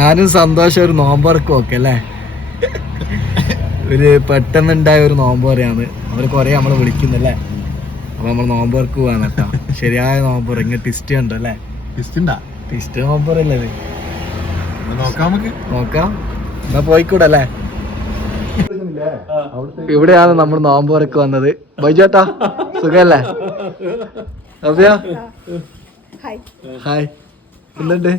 ഞാനും സന്തോഷം ഒരു നോമ്പറക്കും ഒക്കെ അല്ലേ? ഒരു പെട്ടെന്നുണ്ടായ ഒരു നോമ്പറയാണ്. അവർ അവർ കൊറേ നമ്മളെ വിളിക്കുന്നല്ലേ? അപ്പൊ നമ്മൾ നോമ്പർക്ക് പോവാണ് കേട്ടോ. ശരിയായ നോമ്പർ ഇങ്ങനെ ടിസ്റ്റ് ഉണ്ട് അല്ലേ? ട്വിസ്റ്റ് ടിസ്റ്റ് നോമ്പറല്ലേ ഇത്? നോക്കാം നമുക്ക്. നോക്കാം. എന്നാ പോയിക്കൂടല്ലേ ഇവിടെയാണ് നമ്മൾ നോമ്പറക്ക് വന്നത്. ബൈജോട്ടാ സുഖല്ലേ? അതെയാ ഹായ് എന്തുണ്ട്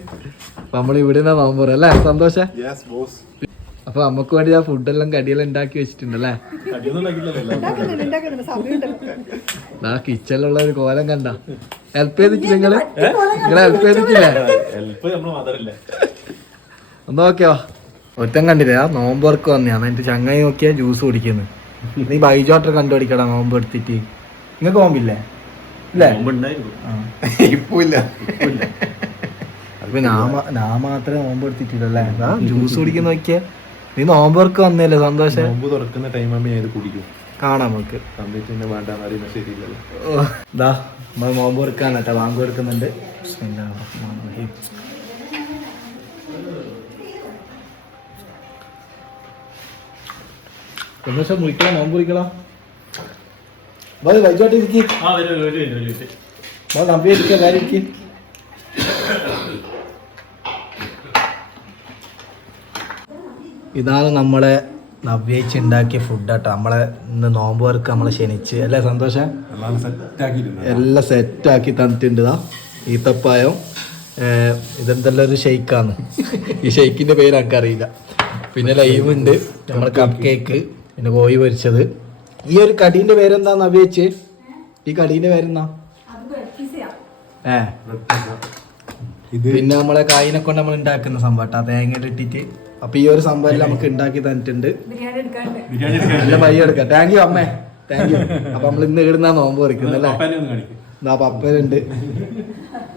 നമ്മൾ ഇവിടെ നോമ്പ് തുറ അല്ലേ? സന്തോഷ. യെസ് ബോസ് അപ്പൊ നമുക്ക് വേണ്ടി ആ ഫുഡെല്ലാം കടിയെല്ലാം ഉണ്ടാക്കി വെച്ചിട്ടുണ്ടല്ലേ? ആ കിച്ചണിലുള്ള ഒരു കോലം കണ്ട. ഹെൽപ്പ് ചെയ്തിട്ടില്ല നിങ്ങൾ? നിങ്ങളെ ഹെൽപ്പ് ചെയ്തിട്ടില്ലേ? ഒന്ന് നോക്കിയോ? ഒറ്റം കണ്ടില്ല? ആ നോമ്പ് വർക്ക് വന്നെയാണ് എന്റെ ചങ്ങായി നോക്കിയാ ജ്യൂസ് കുടിക്കുന്നു. നീ ബൈജോട്ടർ കണ്ടുപിടിക്കടാ നോമ്പ് എടുത്തിട്ട്. നിങ്ങക്ക് നോമ്പില്ലേ? ഇല്ലേ. ഇപ്പൊ ഇല്ല. അപ്പൊ ഞാൻ ഞാൻ മാത്രമേ നോമ്പ് എടുത്തിട്ടില്ലല്ലേ? ജ്യൂസ് കുടിക്കുന്ന നോക്കിയ. നീ നോമ്പ് വർക്ക് വന്നല്ലേ സന്തോഷം. നോമ്പ് തുറക്കുന്ന ടൈമാകുമ്പോ ഞാൻ ഇത് കുടിക്കും. കാണാം നമുക്ക്. ദാ നമ്മൾ നോമ്പ് കൊടുക്കാൻ കേട്ടോ. വാങ്ങ് കൊടുക്കുന്നുണ്ട്. നിമിഷം മുറിക്കണം നോമ്പ് കുടിക്കണം വൈകാട്ടിരിക്കും ഇരിക്കും നമ്പി ഇരിക്കുക കാര്യം ഇതാണ് നമ്മളെ നവ്യച്ച് ഉണ്ടാക്കിയ ഫുഡ് കേട്ടോ നമ്മളെ ഇന്ന് നോമ്പ് വർക്ക് നമ്മളെ ക്ഷണിച്ച്. അല്ലേ സന്തോഷം? എല്ലാം സെറ്റ് ആക്കിയിട്ടുണ്ട് എല്ലാം സെറ്റാക്കി തന്നിട്ടുണ്ട് ഇതാ ഈത്തപ്പായം ഏർ ഇതെന്തെല്ലാം ഒരു ഷെയ്ക്കാണ് ഈ ഷെയ്ക്കിന്റെ പേര് എനിക്കറിയില്ല. പിന്നെ ലൈവ് ഉണ്ട്. നമ്മുടെ കപ്പ് കേക്ക് പിന്നെ കോഴി പൊരിച്ചത്. ഈ ഒരു കടീന്റെ പേരെന്താ നവ്യേച്ച്? ഈ കടീന്റെ പേരെന്താ? ഏ. ഇത് പിന്നെ നമ്മളെ കായിനെ കൊണ്ട് നമ്മൾ ഉണ്ടാക്കുന്ന സംഭവം തേങ്ങ ഇട്ടിട്ട് അപ്പൊ ഈ ഒരു സംഭവം നമുക്ക് ഉണ്ടാക്കി തന്നിട്ടുണ്ട്. നല്ല പയ്യ എടുക്കാം. താങ്ക് യു അമ്മേ. താങ്ക് യു അപ്പൊ നമ്മൾ ഇന്ന് ഇടുന്ന നോമ്പ് പറിക്കുന്നത് അല്ലേ? ഇതാ പപ്പലുണ്ട്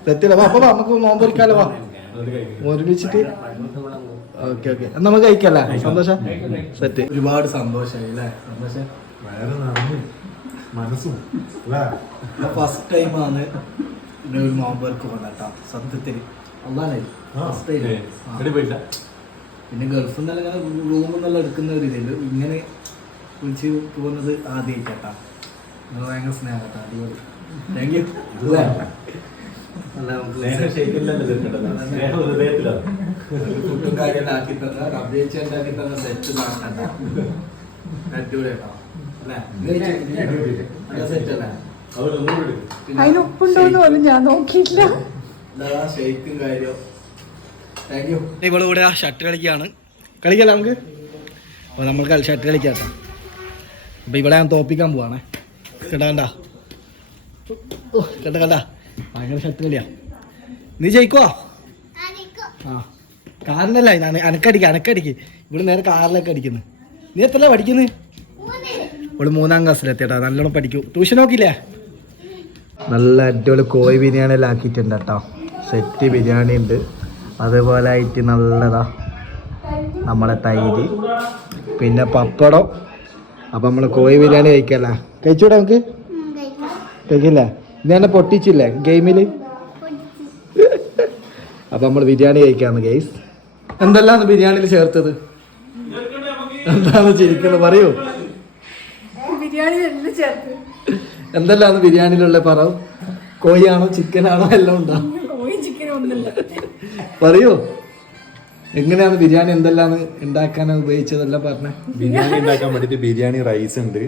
തെറ്റില്ല. അപ്പൊ നമുക്ക് നോമ്പ് പറിക്കാലോ വാ. ഒരുമിച്ചിട്ട്. Okay okay. നമുക്ക് കഴിക്കല്ലേ? സന്തോഷം. സെറ്റ്. ഒരുപാട് സന്തോഷമായി അല്ലേ? സന്തോഷം. മനസ്സും അല്ലേ? ഫസ്റ്റ് ടൈമാണ് ഇങ്ങനെ ഒരു നോമ്പ് വർക്ക് കൊണ്ടാട്ടാ സത്യത്തിൽ അതാണ് ഫസ്റ്റ് ടൈം പിന്നെ ഗൾഫിൽ നിന്നല്ല ഇങ്ങനെ റൂമിൽ നിന്നെല്ലാം എടുക്കുന്ന ഒരു ഇതുണ്ട് ഇങ്ങനെ വിളിച്ച് പോകുന്നത് ആദ്യമായിട്ടാ നിങ്ങൾ ഭയങ്കര സ്നേഹം കേട്ടോ അടിപൊളി. താങ്ക് യു ഫുഡും കാര്യമെല്ലാം ആക്കി തന്ന റബ്ബേച്ച് ഉണ്ടാക്കി തന്ന സെറ്റ് നാട്ടണ്ട അടിപൊളി കേട്ടോ. അല്ലേ? സെറ്റ് അല്ലേ? അതിന് ഉപ്പുണ്ടോന്ന് പോലും ഞാൻ നോക്കിയില്ല ഇതാ ഷെയ്ക്കും കാര്യം യു ഇവിടെ ഷർട്ട് കളിക്കുകയാണ്. കളിക്കല്ല നമുക്ക്? അപ്പോൾ നമ്മൾ കളി ഷർട്ട് കളിക്കാം. അപ്പോൾ ഇവിടെ ഞാൻ തോപ്പിക്കാൻ പോവാണേ. കേട്ടാ കണ്ട? കേട്ട കണ്ട? ഭയങ്കര ഷർട്ട് കളിയാ. നീ ജയിക്കുവോ? ആ കാറിനല്ല? ഞാൻ അനക്കടിക്ക് അനക്കടിക്ക്. ഇവിടെ നേരെ കാറിലൊക്കെ അടിക്കുന്നു. നീ എത്ര പഠിക്കുന്നത് ഇവിടെ മൂന്നാം ക്ലാസ്സിലെത്തിയട്ടാ നല്ലോണം പഠിക്കും. ട്യൂഷൻ നോക്കില്ലേ നല്ല അടിപൊളി കോഴി ബിരിയാണി എല്ലാം ആക്കിയിട്ടുണ്ട് കേട്ടോ. സെറ്റ് ബിരിയാണി ഉണ്ട് അതേപോലെ ആയിട്ട് നല്ലതാ നമ്മളെ തൈര്. പിന്നെ പപ്പടം. അപ്പം നമ്മൾ കോഴി ബിരിയാണി കഴിക്കല്ലേ? കഴിച്ചൂടെ നമുക്ക്? കഴിക്കില്ലേ? ഇന്നെ പൊട്ടിച്ചില്ലേ ഗെയിമിൽ അപ്പം നമ്മൾ ബിരിയാണി കഴിക്കാന്ന് ഗെയ്സ് എന്തെല്ലാം ബിരിയാണിയിൽ ചേർത്തത്? എന്താന്ന് ചിരിക്കുന്നത്? പറയൂ. എന്തെല്ലാം ബിരിയാണിയിലുള്ള പറ. കോഴിയാണോ ചിക്കനാണോ എല്ലാം ഉണ്ടോ? കോഴി ചിക്കൻ ഒന്നുമില്ല പറയൂ. എങ്ങനെയാണ് ബിരിയാണി എന്തെല്ലാം ഉണ്ടാക്കാൻ ഉപയോഗിച്ചതെല്ലാം പറഞ്ഞേ. ബിരിയാണി ഉണ്ടാക്കാൻ വേണ്ടിട്ട് ബിരിയാണി റൈസ് ഉണ്ട്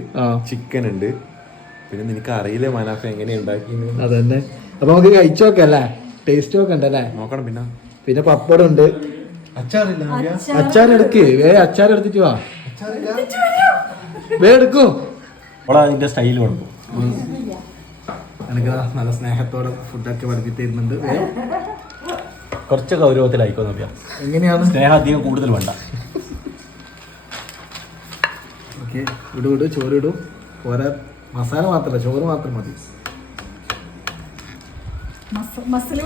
ചിക്കൻ ഉണ്ട്. പിന്നെ നിനക്ക് അറിയില്ലേ മനാഫ എങ്ങനെ ഉണ്ടാക്കി അതന്നെ. അപ്പൊ നമുക്ക് കഴിച്ചു നോക്കല്ലേ ടേസ്റ്റ് നോക്കണ്ടല്ലേ നോക്കണം പിന്നെ. പിന്നെ പപ്പടം ഉണ്ട് അച്ചാറില്ല അച്ചാർ എടുക്ക് വേ അച്ചാർ എടുത്തിട്ട് വാ വേ എടുക്കൂ. അതിന്റെ സ്റ്റൈൽ കൊടുക്കും എനിക്ക് നല്ല സ്നേഹത്തോടെ ഫുഡൊക്കെ പഠിപ്പിച്ച് തരുന്നുണ്ട്. കുറച്ച് ഗൗരവത്തിലായിക്കോ നോക്കിയാ. എങ്ങനെയാണ്? സ്നേഹം അധികം കൂടുതൽ വേണ്ട. ഓക്കെ ഇടും ഇടും ചോറ് ഇടും ഓരോ മസാല മാത്രമല്ല ചോറ് മാത്രം മതി. മസിൽ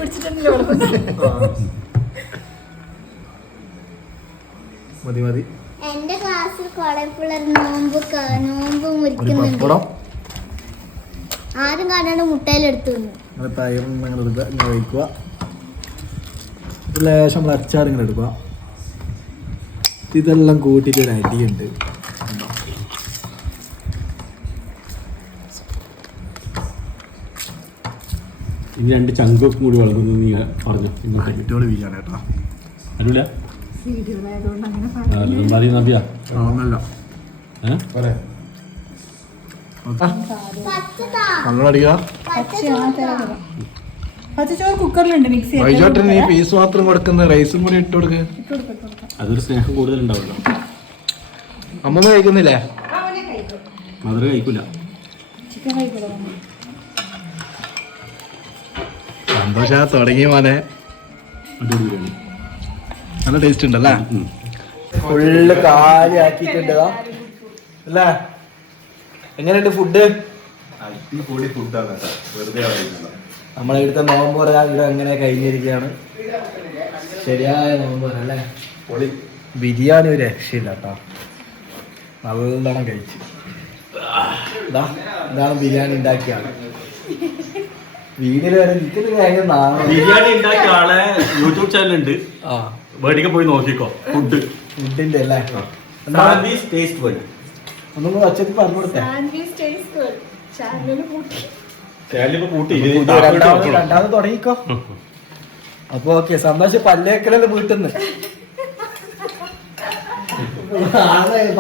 മതി മതി. എന്റെ ക്ലാസ്സിൽ കുറെ പിള്ളേർ നോമ്പ് നോമ്പ് മുറിക്കുന്നുണ്ട്. ആരും കാണാണ്ട് മുട്ടയിലെടുത്തു അങ്ങനെ എടുക്കുക ഇങ്ങനെ വയ്ക്കുക ലേശം നമ്മൾ അച്ചാർ ഇങ്ങനെ എടുക്കുക. ഇതെല്ലാം കൂട്ടിയിട്ട് ഒരു അടിയുണ്ട് ഇനി രണ്ട് ചങ്കൊക്കെ കൂടി വളർന്നു നീ പറഞ്ഞു. അടിപൊളി ബിരിയാണി കേട്ടോ. അല്ല ആ, അങ്ങനെ മതി നബിയ ആണല്ല ഏഹ് പറയാം. പച്ചച്ചോറ് കുക്കറിലുണ്ട് മിക്സ് വൈജോട്ടൻ ഈ പീസ് മാത്രം കൊടുക്കുന്ന റൈസും കൂടി ഇട്ട് കൊടുക്ക്. അതൊരു സ്നേഹം കൂടുതൽ ഉണ്ടാവല്ലോ. അമ്മമ്മ കഴിക്കുന്നില്ലേ? മധുര കഴിക്കൂല. സന്തോഷ തുടങ്ങി മോനെ. നല്ല ടേസ്റ്റ് ഉണ്ടല്ലേ? ഫുള്ള് കാലിയാക്കിയിട്ടുണ്ട് അല്ലേ? എങ്ങനെയുണ്ട് ഫുഡ് അടിപൊളി ഫുഡാണ് വെറുതെ നമ്മളെ ഇവിടുത്തെ നോമ്പ് ഇവിടെ അങ്ങനെ കഴിഞ്ഞിരിക്കുകയാണ്. ശരിയായ നോമ്പ് അല്ലേ? പൊളി. ബിരിയാണി ഒരു രക്ഷയില്ല കേട്ടോ. നല്ലോണം കഴിച്ചു. ഇതാ ഇതാണ് ബിരിയാണി ഉണ്ടാക്കിയാണ്. വീടിന് വരെ ബിരിയാണി ഉണ്ടാക്കിയ ആളെ യൂട്യൂബ് ചാനൽ ഉണ്ട് ആ. വേടിക്കാൻ പോയി നോക്കിക്കോ. ഫുഡ് ഫുഡിന്റെ അല്ലേ? ടേസ്റ്റ് വേൾഡ് ഒന്നും അച്ഛത്തി പറഞ്ഞു കൊടുത്തേ. രണ്ടാമത് രണ്ടാമത് തുടങ്ങിക്കോ. അപ്പൊ ഓക്കെ സന്തോഷം പല്ലേക്കലല്ലേ വീട്ടിന്ന്?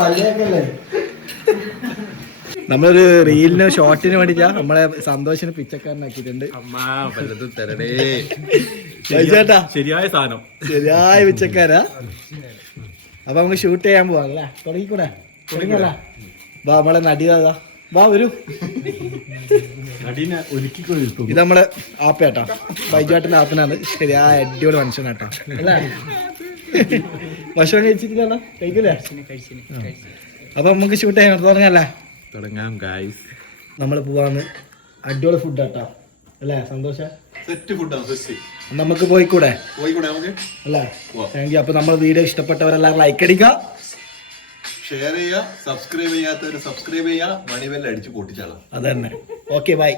പല്ലേക്കല്ലേ? നമ്മളൊരു റീലിന് ഷോർട്ടിന് വേണ്ടിട്ടാ നമ്മളെ സന്തോഷിന് പിച്ചക്കാരനാക്കിയിട്ടുണ്ട്. വൈചേട്ടാ ശരിയായ സാധനം. ശരിയായ പിച്ചക്കാരാ. അപ്പൊ നമുക്ക് ഷൂട്ട് ചെയ്യാൻ പോവാ അല്ലേ? തുടങ്ങിക്കൂടെ? തുടങ്ങിയല്ല വാ നമ്മളെ നടിയാ വാ വരൂ. ഇത് നമ്മളെ ആപ്പേട്ടാ ബൈജാട്ടിന്റെ ആപ്പനാണ്. ശരിയായ അടിപൊളി മനുഷ്യനാട്ടോ. അല്ലേ? ഭക്ഷണം കഴിച്ചിട്ടില്ല കഴിക്കില്ലേ? അപ്പൊ നമുക്ക് ഷൂട്ട് ചെയ്യാൻ തുടങ്ങല്ലേ? തുടങ്ങാം ഗായ്സ് നമ്മൾ പോവാന്ന്. അടിപൊളി ഫുഡ് ആട്ടാ അല്ലേ സന്തോഷ? സെറ്റ് ഫുഡാണ് സെറ്റ്. നമുക്ക് പോയിക്കൂടെ? പോയിക്കൂടെ നമുക്ക്? അല്ലേ. താങ്ക് യു അപ്പൊ നമ്മൾ വീഡിയോ ഇഷ്ടപ്പെട്ടവരെല്ലാം ലൈക്ക് അടിക്കുക. ഷെയർ ചെയ്യുക സബ്സ്ക്രൈബ് ചെയ്യാത്തവർ സബ്സ്ക്രൈബ് ചെയ്യുക മണിവെല്ലാം അടിച്ച് പൊട്ടിച്ചാളാം. അതന്നെ. Okay bye